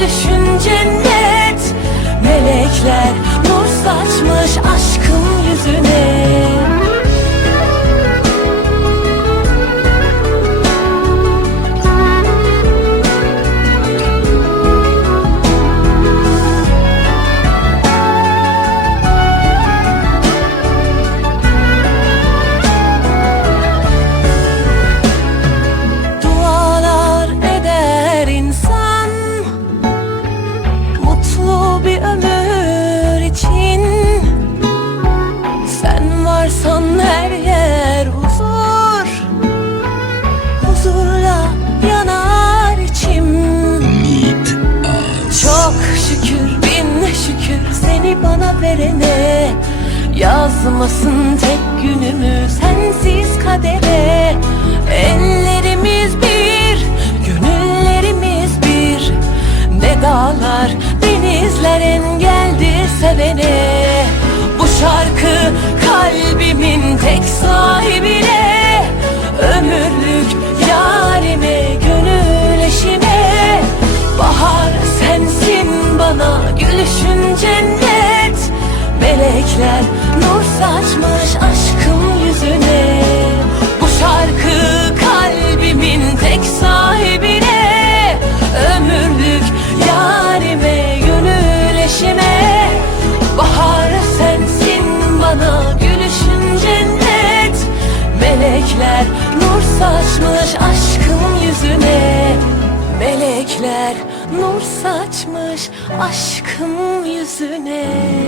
düşün bana verene Yazmasın tek günümü sensiz kadere Ellerimiz bir, gönüllerimiz bir Ne dağlar, denizler engeldi sevene Bu şarkı kalbimin tek sahibi nur saçmış aşkım yüzüne.